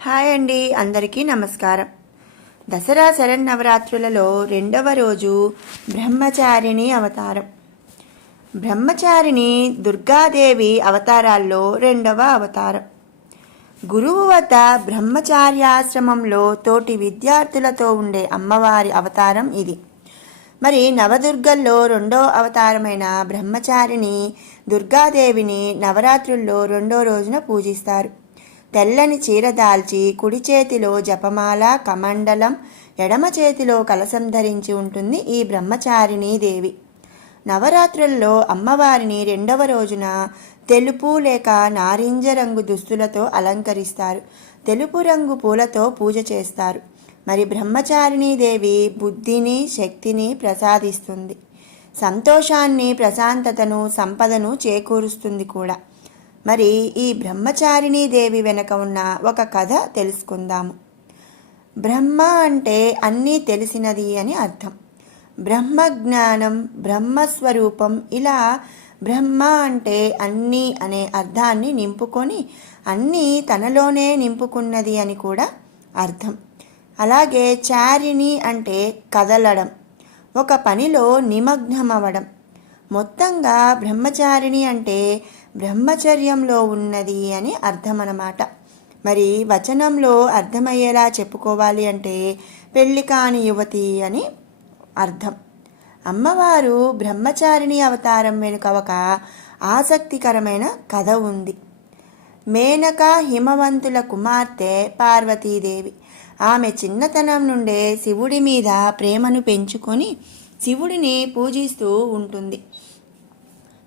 Hi అండి, అందరికీ నమస్కారం. దసరా శరన్నవరాత్రులలో రెండవ రోజు బ్రహ్మచారిణి అవతారం. బ్రహ్మచారిణి దుర్గాదేవి అవతారాల్లో రెండవ అవతారం. గురువు వద్ద బ్రహ్మచార్యాశ్రమంలో తోటి విద్యార్థులతో ఉండే అమ్మవారి అవతారం ఇది. మరి నవదుర్గల్లో రెండో అవతారమైన బ్రహ్మచారిణి దుర్గాదేవిని నవరాత్రుల్లో రెండో రోజున పూజిస్తారు. తెల్లని చీర దాల్చి కుడి చేతిలో జపమాల కమండలం, ఎడమ చేతిలో కలశం ధరించి ఉంటుంది ఈ బ్రహ్మచారిణీ దేవి. నవరాత్రుల్లో అమ్మవారిని రెండవ రోజున తెలుపు లేక నారింజ రంగు దుస్తులతో అలంకరిస్తారు. తెలుపు రంగు పూలతో పూజ చేస్తారు. మరి బ్రహ్మచారిణీ దేవి బుద్ధిని శక్తిని ప్రసాదిస్తుంది. సంతోషాన్ని ప్రశాంతతను సంపదను చేకూరుస్తుంది కూడా. మరి ఈ బ్రహ్మచారిణీ దేవి వెనక ఉన్న ఒక కథ తెలుసుకుందాము. బ్రహ్మ అంటే అన్నీ తెలిసినది అని అర్థం. బ్రహ్మజ్ఞానం, బ్రహ్మస్వరూపం, ఇలా బ్రహ్మ అంటే అన్నీ అనే అర్థాన్ని నింపుకొని అన్నీ తనలోనే నింపుకున్నది అని కూడా అర్థం. అలాగే చారిణి అంటే కదలడం, ఒక పనిలో నిమగ్నమవడం. మొత్తంగా బ్రహ్మచారిణి అంటే బ్రహ్మచర్యంలో ఉన్నది అని అర్థం అన్నమాట. మరి వచనంలో అర్థమయ్యేలా చెప్పుకోవాలి అంటే పెళ్లి కాని యువతి అని అర్థం. అమ్మవారు బ్రహ్మచారిణి అవతారం వెనుక ఒక ఆసక్తికరమైన కథ ఉంది. మేనక హిమవంతుల కుమార్తె పార్వతీదేవి. ఆమె చిన్నతనం నుండే శివుడి మీద ప్రేమను పెంచుకొని శివుడిని పూజిస్తూ ఉంటుంది.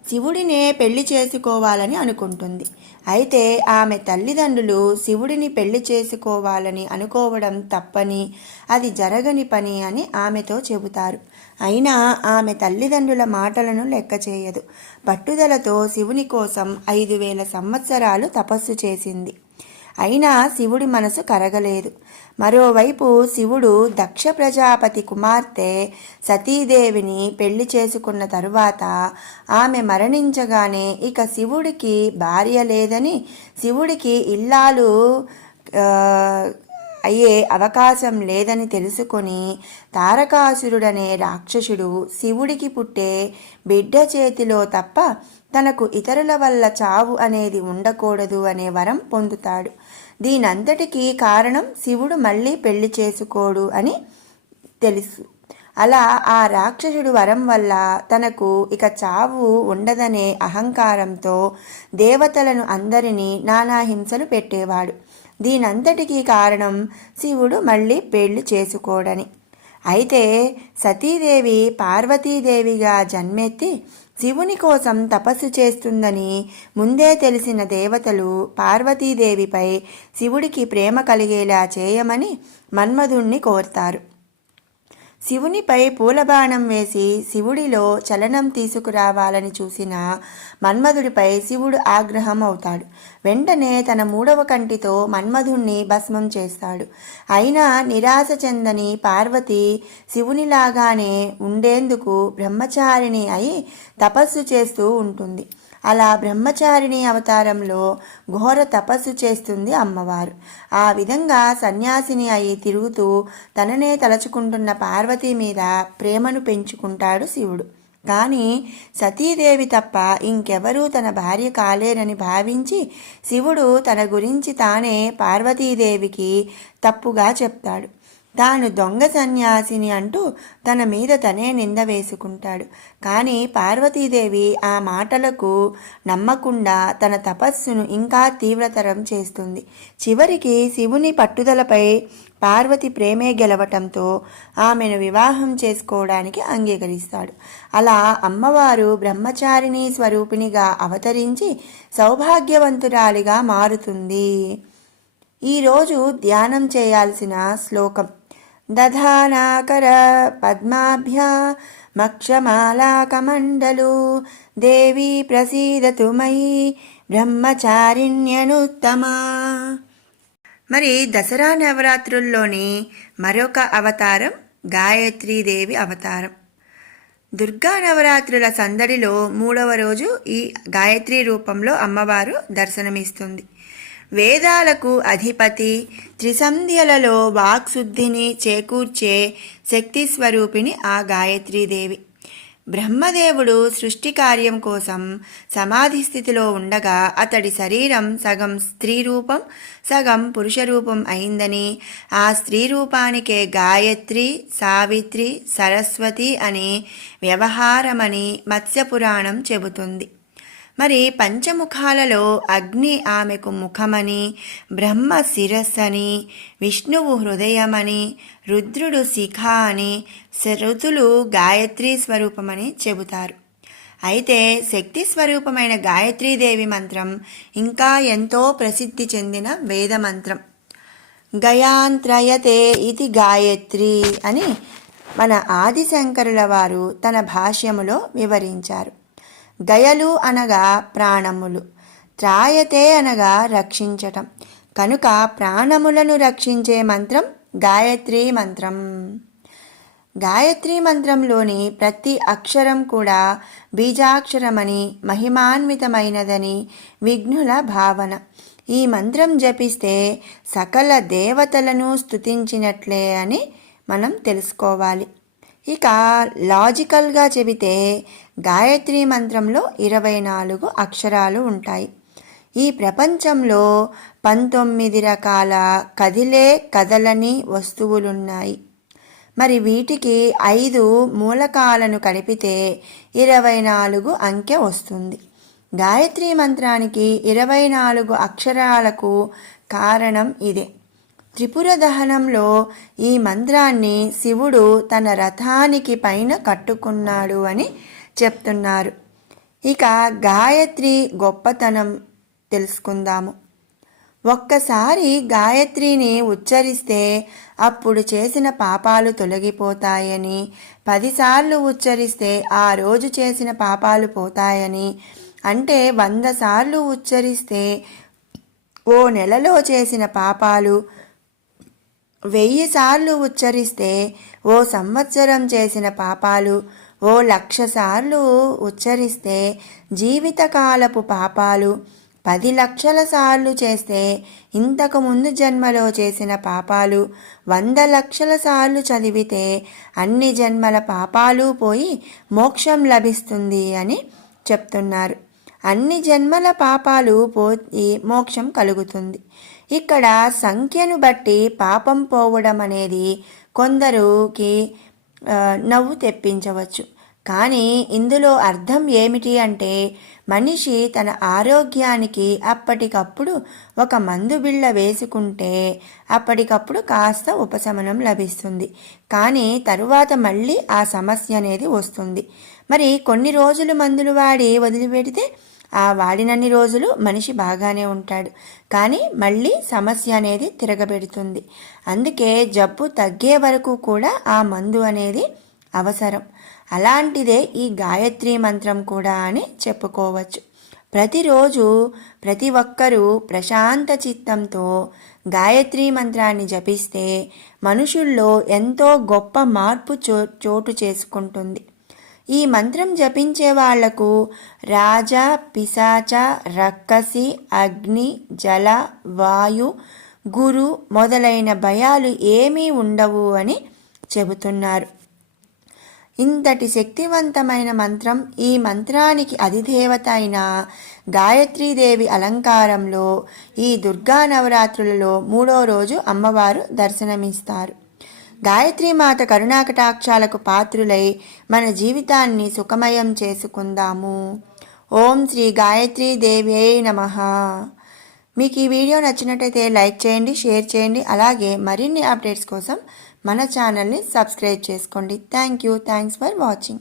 శివుడినే పెళ్లి చేసుకోవాలని అనుకుంటుంది. అయితే ఆమె తల్లిదండ్రులు శివుడిని పెళ్లి చేసుకోవాలని అనుకోవడం తప్పని, అది జరగని పని అని ఆమెతో చెబుతారు. అయినా ఆమె తల్లిదండ్రుల మాటలను లెక్క చేయదు. పట్టుదలతో శివుని కోసం 5000 సంవత్సరాలు తపస్సు చేసింది. అయినా శివుడి మనసు కరగలేదు. మరోవైపు శివుడు దక్ష ప్రజాపతి కుమార్తె సతీదేవిని పెళ్లి చేసుకున్న తరువాత ఆమె మరణించగానే ఇక శివుడికి భార్య లేదని, శివుడికి ఇల్లాలు అయ్యే అవకాశం లేదని తెలుసుకొని తారకాసురుడనే రాక్షసుడు శివుడికి పుట్టే బిడ్డ చేతిలో తప్ప తనకు ఇతరుల వల్ల చావు అనేది ఉండకూడదు అనే వరం పొందుతాడు. దీనంతటికీ కారణం శివుడు మళ్ళీ పెళ్లి చేసుకోడు అని తెలుసు. అలా ఆ రాక్షసుడు వరం వల్ల తనకు ఇక చావు ఉండదనే అహంకారంతో దేవతలను అందరినీ నానా హింసలు పెట్టేవాడు. దీనంతటికీ కారణం శివుడు మళ్ళీ పెళ్లి చేసుకోడని. అయితే సతీదేవి పార్వతీదేవిగా జన్మెత్తి శివుని కోసం తపస్సు చేస్తుందని ముందే తెలిసిన దేవతలు పార్వతీదేవిపై శివుడికి ప్రేమ కలిగేలా చేయమని మన్మధుణ్ణి కోరుతారు. శివునిపై పూలబాణం వేసి శివుడిలో చలనం తీసుకురావాలని చూసిన మన్మధుడిపై శివుడు ఆగ్రహం అవుతాడు. వెంటనే తన 3వ కంటితో మన్మధుణ్ణి భస్మం చేస్తాడు. అయినా నిరాశ చెందని పార్వతి శివునిలాగానే ఉండేందుకు బ్రహ్మచారిణి అయి తపస్సు చేస్తూ ఉంటుంది. అలా బ్రహ్మచారిణి అవతారంలో ఘోర తపస్సు చేస్తుంది అమ్మవారు. ఆ విధంగా సన్యాసిని అయి తిరుగుతూ తననే తలచుకుంటున్న పార్వతీ మీద ప్రేమను పెంచుకుంటాడు శివుడు. కానీ సతీదేవి తప్ప ఇంకెవరూ తన భార్య కాలేరని భావించి శివుడు తన గురించి తానే పార్వతీదేవికి తప్పుగా చెప్తాడు. తాను దొంగ సన్యాసిని అంటూ తన మీద తనే నింద వేసుకుంటాడు. కానీ పార్వతీదేవి ఆ మాటలకు నమ్మకుండా తన తపస్సును ఇంకా తీవ్రతరం చేస్తుంది. చివరికి శివుని పట్టుదలపై పార్వతి ప్రేమే గెలవటంతో ఆమెను వివాహం చేసుకోవడానికి అంగీకరిస్తాడు. అలా అమ్మవారు బ్రహ్మచారిణీ స్వరూపిణిగా అవతరించి సౌభాగ్యవంతురాలిగా మారుతుంది. ఈరోజు ధ్యానం చేయాల్సిన శ్లోకం: దధానాకర పద్మాభ్యా మక్షమాలాకమండలు దేవి ప్రసీదతు మయి బ్రహ్మచారిణ్యనుత్తమా. మరి దసరా నవరాత్రుల్లోని మరొక అవతారం గాయత్రీదేవి అవతారం. దుర్గా నవరాత్రుల సందడిలో 3వ రోజు ఈ గాయత్రి రూపంలో అమ్మవారు దర్శనమిస్తుంది. వేదాలకు అధిపతి, త్రిసంధ్యలలో వాక్శుద్ధిని చేకూర్చే శక్తి స్వరూపిణి ఆ గాయత్రీదేవి. బ్రహ్మదేవుడు సృష్టి కార్యం కోసం సమాధి స్థితిలో ఉండగా అతడి శరీరం సగం స్త్రీ రూపం, సగం పురుష రూపం అయిందని, ఆ స్త్రీ రూపానికే గాయత్రి, సావిత్రి, సరస్వతి అని వ్యవహారమని మత్స్యపురాణం చెబుతుంది. మరి పంచముఖాలలో అగ్ని ఆమెకు ముఖమని, బ్రహ్మ శిరస్సని, విష్ణువు హృదయమని, రుద్రుడు శిఖ అని, శరుతులు గాయత్రీ స్వరూపమని చెబుతారు. అయితే శక్తి స్వరూపమైన గాయత్రీదేవి మంత్రం ఇంకా ఎంతో ప్రసిద్ధి చెందిన వేదమంత్రం. గయాంత్రయతే ఇది గాయత్రి అని మన ఆదిశంకరుల వారు తన భాష్యములో వివరించారు. గయలు అనగా ప్రాణములు, త్రాయతే అనగా రక్షించటం. కనుక ప్రాణములను రక్షించే మంత్రం గాయత్రీ మంత్రం. గాయత్రీ మంత్రంలోని ప్రతి అక్షరం కూడా బీజాక్షరమని, మహిమాన్వితమైనదని విఘ్నుల భావన. ఈ మంత్రం జపిస్తే సకల దేవతలను స్తుతించినట్లే అని మనం తెలుసుకోవాలి. ఇక లాజికల్గా చెబితే గాయత్రీ మంత్రంలో 24 అక్షరాలు ఉంటాయి. ఈ ప్రపంచంలో 19 రకాల కదిలే కదలని వస్తువులున్నాయి. మరి వీటికి 5 మూలకాలను కలిపితే 24 అంకె వస్తుంది. గాయత్రీ మంత్రానికి 24 అక్షరాలకు కారణం ఇదే. త్రిపుర దహనంలో ఈ మంత్రాన్ని శివుడు తన రథానికి పైన కట్టుకున్నాడు అని చెప్తున్నారు. ఇక గాయత్రి గొప్పతనం తెలుసుకుందాము. ఒక్కసారి గాయత్రిని ఉచ్చరిస్తే అప్పుడు చేసిన పాపాలు తొలగిపోతాయని, 10 సార్లు ఉచ్చరిస్తే ఆ రోజు చేసిన పాపాలు పోతాయని, అంటే 100 సార్లు ఉచ్చరిస్తే ఓ నెలలో చేసిన పాపాలు, 1000 సార్లు ఉచ్చరిస్తే ఓ సంవత్సరం చేసిన పాపాలు, ఓ 1,00,000 సార్లు ఉచ్చరిస్తే జీవితకాలపు పాపాలు, 10 లక్షల సార్లు చేస్తే ఇంతకుముందు జన్మలో చేసిన పాపాలు, 100 లక్షల సార్లు చదివితే అన్ని జన్మల పాపాలు పోయి మోక్షం లభిస్తుంది అని చెప్తున్నారు. అన్ని జన్మల పాపాలు పోయి మోక్షం కలుగుతుంది. ఇక్కడ సంఖ్యను బట్టి పాపం పోవడం అనేది కొందరికి నవ్వు తెప్పించవచ్చు. కానీ ఇందులో అర్థం ఏమిటి అంటే, మనిషి తన ఆరోగ్యానికి అప్పటికప్పుడు ఒక మందు బిళ్ళ వేసుకుంటే అప్పటికప్పుడు కాస్త ఉపశమనం లభిస్తుంది. కానీ తరువాత మళ్ళీ ఆ సమస్య అనేది వస్తుంది. మరి కొన్ని రోజులు మందులు వాడి వదిలిపెడితే ఆ వాడినన్ని రోజులు మనిషి బాగానే ఉంటాడు. కానీ మళ్ళీ సమస్య అనేది తిరగబెడుతుంది. అందుకే జబ్బు తగ్గే వరకు కూడా ఆ మందు అనేది అవసరం. అలాంటిదే ఈ గాయత్రీ మంత్రం కూడా అని చెప్పుకోవచ్చు. ప్రతిరోజు ప్రతి ఒక్కరూ ప్రశాంత చిత్తంతో గాయత్రీ మంత్రాన్ని జపిస్తే మనుషుల్లో ఎంతో గొప్ప మార్పు చోటు చేసుకుంటుంది. ఈ మంత్రం జపించే వాళ్లకు రాజ, పిశాచ, రక్కసి, అగ్ని, జల, వాయు, గురు మొదలైన భయాలు ఏమీ ఉండవు అని చెబుతున్నారు. ఇంతటి శక్తివంతమైన మంత్రం. ఈ మంత్రానికి అధిదేవత అయిన గాయత్రీదేవి అలంకారంలో ఈ దుర్గా నవరాత్రులలో 3వ రోజు అమ్మవారు దర్శనమిస్తారు. గాయత్రీమాత కరుణాకటాక్షాలకు పాత్రులై మన జీవితాన్ని సుఖమయం చేసుకుందాము. ఓం శ్రీ గాయత్రీదేవ్యై నమః. మీకు ఈ వీడియో నచ్చినట్టయితే లైక్ చేయండి, షేర్ చేయండి. అలాగే మరిన్ని అప్డేట్స్ కోసం మన ఛానల్ని సబ్స్క్రైబ్ చేసుకోండి. Thanks for watching.